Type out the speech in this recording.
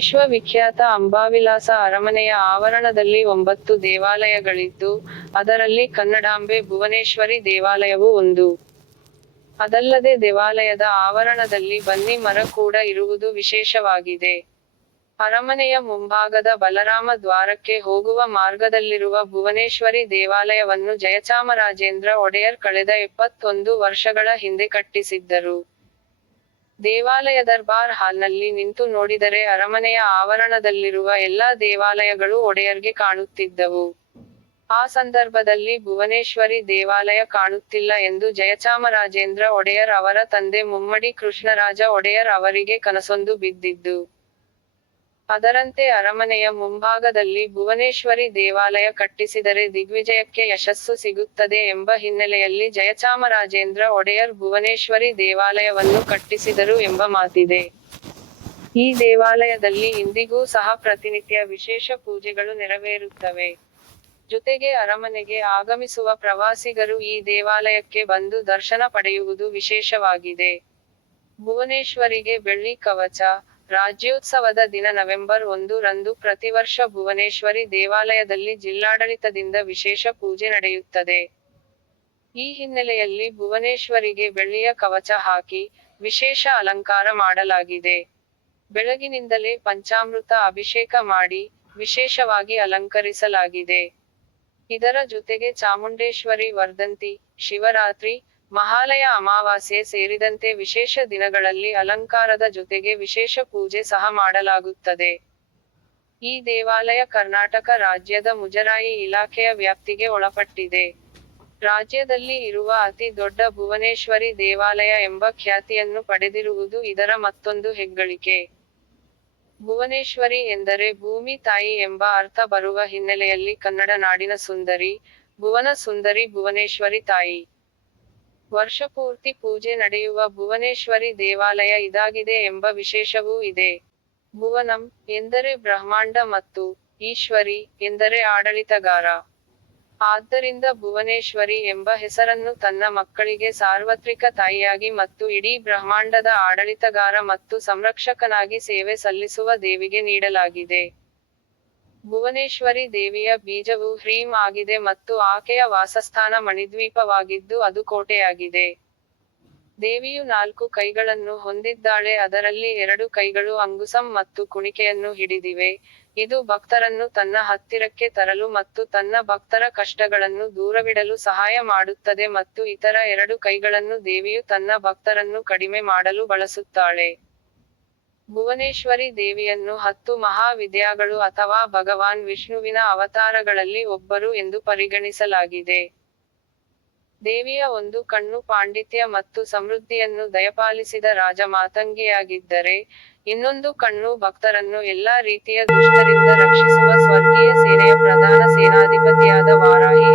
ವಿಶ್ವವಿಖ್ಯಾತ ಅಂಬಾವಿಲಾಸ ಅರಮನೆಯ ಆವರಣದಲ್ಲಿ ಒಂಬತ್ತು ದೇವಾಲಯಗಳಿದ್ದು, ಅದರಲ್ಲಿ ಕನ್ನಡಾಂಬೆ ಭುವನೇಶ್ವರಿ ದೇವಾಲಯವೂ ಒಂದು. ಅದಲ್ಲದೆ ದೇವಾಲಯದ ಆವರಣದಲ್ಲಿ ಬನ್ನಿ ಮರ ಕೂಡ ಇರುವುದು ವಿಶೇಷವಾಗಿದೆ. ಅರಮನೆಯ ಮುಂಭಾಗದ ಬಲರಾಮ ದ್ವಾರಕ್ಕೆ ಹೋಗುವ ಮಾರ್ಗದಲ್ಲಿರುವ ಭುವನೇಶ್ವರಿ ದೇವಾಲಯವನ್ನು ಜಯಚಾಮರಾಜೇಂದ್ರ ಒಡೆಯರ್ ಕಳೆದ ಎಪ್ಪತ್ತೊಂದು ವರ್ಷಗಳ ಹಿಂದೆ ಕಟ್ಟಿಸಿದ್ದರು. ದೇವಾಲಯ ದರ್ಬಾರ್ ಹಾಲ್ನಲ್ಲಿ ನಿಂತು ನೋಡಿದರೆ ಅರಮನೆಯ ಆವರಣದಲ್ಲಿರುವ ಎಲ್ಲಾ ದೇವಾಲಯಗಳು ಒಡೆಯರ್ಗೆ ಕಾಣುತ್ತಿದ್ದವು. ಆ ಸಂದರ್ಭದಲ್ಲಿ ಭುವನೇಶ್ವರಿ ದೇವಾಲಯ ಕಾಣುತ್ತಿಲ್ಲ ಎಂದು ಜಯಚಾಮರಾಜೇಂದ್ರ ಒಡೆಯರ್ ಅವರ ತಂದೆ ಮುಮ್ಮಡಿ ಕೃಷ್ಣರಾಜ ಒಡೆಯರ್ ಅವರಿಗೆ ಕನಸೊಂದು ಬಿದ್ದಿದ್ದು. ಅದರಂತೆ ಅರಮನೆಯ ಮುಂಭಾಗದಲ್ಲಿ ಭುವನೇಶ್ವರಿ ದೇವಾಲಯ ಕಟ್ಟಿಸಿದರೆ ದಿಗ್ವಿಜಯಕ್ಕೆ ಯಶಸ್ಸು ಸಿಗುತ್ತದೆ ಎಂಬ ಹಿನ್ನೆಲೆಯಲ್ಲಿ ಜಯಚಾಮರಾಜೇಂದ್ರ ಒಡೆಯರ್ ಭುವನೇಶ್ವರಿ ದೇವಾಲಯವನ್ನು ಕಟ್ಟಿಸಿದರು ಎಂಬ ಮಾತಿದೆ. ಈ ದೇವಾಲಯದಲ್ಲಿ ಇಂದಿಗೂ ಸಹ ಪ್ರತಿನಿತ್ಯ ವಿಶೇಷ ಪೂಜೆಗಳು ನೆರವೇರುತ್ತವೆ. ಜೊತೆಗೆ ಅರಮನೆಗೆ ಆಗಮಿಸುವ ಪ್ರವಾಸಿಗರು ಈ ದೇವಾಲಯಕ್ಕೆ ಬಂದು ದರ್ಶನ ಪಡೆಯುವುದು ವಿಶೇಷವಾಗಿದೆ. ಭುವನೇಶ್ವರಿಗೆ ಬೆಳ್ಳಿ ಕವಚ, ರಾಜ್ಯೋತ್ಸವದ ದಿನ ನವೆಂಬರ್ ಒಂದು ರಂದು ಪ್ರತಿವರ್ಷ ಭುವನೇಶ್ವರಿ ದೇವಾಲಯದಲ್ಲಿ ಜಿಲ್ಲಾಡಳಿತದಿಂದ ವಿಶೇಷ ಪೂಜೆ ನಡೆಯುತ್ತದೆ. ಈ ಹಿನ್ನೆಲೆಯಲ್ಲಿ ಭುವನೇಶ್ವರಿಗೆ ಬೆಳ್ಳಿಯ ಕವಚ ಹಾಕಿ, ವಿಶೇಷ ಅಲಂಕಾರ ಮಾಡಲಾಗಿದೆ. ಬೆಳಗಿನಿಂದಲೇ ಪಂಚಾಮೃತ ಅಭಿಷೇಕ ಮಾಡಿ, ವಿಶೇಷವಾಗಿ ಅಲಂಕರಿಸಲಾಗಿದೆ. ಇದರ ಜೊತೆಗೆ ಚಾಮುಂಡೇಶ್ವರಿ ವರ್ಧಂತಿ, ಶಿವರಾತ್ರಿ, ಮಹಾಲಯ ಅಮಾವಾಸ್ಯೆ ಸೇರಿದಂತೆ ವಿಶೇಷ ದಿನಗಳಲ್ಲಿ ಅಲಂಕಾರದ ಜೊತೆಗೆ ವಿಶೇಷ ಪೂಜೆ ಸಹ ಮಾಡಲಾಗುತ್ತದೆ. ಈ ದೇವಾಲಯ ಕರ್ನಾಟಕ ರಾಜ್ಯದ ಮುಜರಾಯಿ ಇಲಾಖೆಯ ವ್ಯಾಪ್ತಿಗೆ ಒಳಪಟ್ಟಿದೆ. ರಾಜ್ಯದಲ್ಲಿ ಇರುವ ಅತಿ ದೊಡ್ಡ ಭುವನೇಶ್ವರಿ ದೇವಾಲಯ ಎಂಬ ಖ್ಯಾತಿಯನ್ನು ಪಡೆದಿರುವುದು ಇದರ ಮತ್ತೊಂದು ಹೆಗ್ಗಳಿಕೆ. ಭುವನೇಶ್ವರಿ ಎಂದರೆ ಭೂಮಿ ತಾಯಿ ಎಂಬ ಅರ್ಥ ಬರುವ ಹಿನ್ನೆಲೆಯಲ್ಲಿ ಕನ್ನಡ ನಾಡಿನ ಸುಂದರಿ, ಭುವನ ಸುಂದರಿ ಭುವನೇಶ್ವರಿ ತಾಯಿ. ವರ್ಷಪೂರ್ತಿ ಪೂಜೆ ನಡೆಯುವ ಭುವನೇಶ್ವರಿ ದೇವಾಲಯ ಇದಾಗಿದೆ ಎಂಬ ವಿಶೇಷವೂ ಇದೆ. ಭುವನಂ, ಎಂದರೆ ಬ್ರಹ್ಮಾಂಡ ಮತ್ತು, ಈಶ್ವರಿ, ಎಂದರೆ ಆಡಳಿತಗಾರ. ಆದ್ದರಿಂದ ಭುವನೇಶ್ವರಿ ಎಂಬ ಹೆಸರನ್ನು ತನ್ನ ಮಕ್ಕಳಿಗೆ ಸಾರ್ವತ್ರಿಕ ತಾಯಿಯಾಗಿ ಮತ್ತು ಇಡೀ ಬ್ರಹ್ಮಾಂಡದ ಆಡಳಿತಗಾರ ಮತ್ತು ಸಂರಕ್ಷಕನಾಗಿ ಸೇವೆ ಸಲ್ಲಿಸುವ ದೇವಿಗೆ ನೀಡಲಾಗಿದೆ. ಭುವನೇಶ್ವರಿ ದೇವಿಯ ಬೀಜವು ಹ್ರೀಂ ಆಗಿದೆ ಮತ್ತು ಆಕೆಯ ವಾಸಸ್ಥಾನ ಮಣಿದ್ವೀಪವಾಗಿದ್ದು ಅದು ಕೋಟೆಯಾಗಿದೆ. ದೇವಿಯು ನಾಲ್ಕು ಕೈಗಳನ್ನು ಹೊಂದಿದ್ದಾಳೆ ಅದರಲ್ಲಿ ಎರಡು ಕೈಗಳು ಅಂಗುಸಂ ಮತ್ತು ಕುಣಿಕೆಯನ್ನು ಹಿಡಿದಿವೆ, ಇದು ಭಕ್ತರನ್ನು ತನ್ನ ಹತ್ತಿರಕ್ಕೆ ತರಲು ಮತ್ತು ತನ್ನ ಭಕ್ತರ ಕಷ್ಟಗಳನ್ನು ದೂರವಿಡಲು ಸಹಾಯ ಮಾಡುತ್ತದೆ ಮತ್ತು ಇತರ ಎರಡು ಕೈಗಳನ್ನು ದೇವಿಯು ತನ್ನ ಭಕ್ತರನ್ನು ಕಡಿಮೆ ಮಾಡಲು ಬಳಸುತ್ತಾಳೆ. ಭುವನೇಶ್ವರಿ ದೇವಿಯನ್ನು ಹತ್ತು ಮಹಾವಿದ್ಯಾಗಳು ಅಥವಾ ಭಗವಾನ್ ವಿಷ್ಣುವಿನ ಅವತಾರಗಳಲ್ಲಿ ಒಬ್ಬರು ಎಂದು ಪರಿಗಣಿಸಲಾಗಿದೆ. ದೇವಿಯ ಒಂದು ಕಣ್ಣು ಪಾಂಡಿತ್ಯ ಮತ್ತು ಸಮೃದ್ಧಿಯನ್ನು ದಯಪಾಲಿಸಿದ ರಾಜ ಮಾತಂಗಿಯಾಗಿದ್ದರೆ, ಇನ್ನೊಂದು ಕಣ್ಣು ಭಕ್ತರನ್ನು ಎಲ್ಲಾ ರೀತಿಯ ದುಷ್ಟರಿಂದ ರಕ್ಷಿಸುವ ಸ್ವರ್ಗೀಯ ಸೇನೆಯ ಪ್ರಧಾನ ಸೇನಾಧಿಪತಿಯಾದ ವಾರಾಹಿ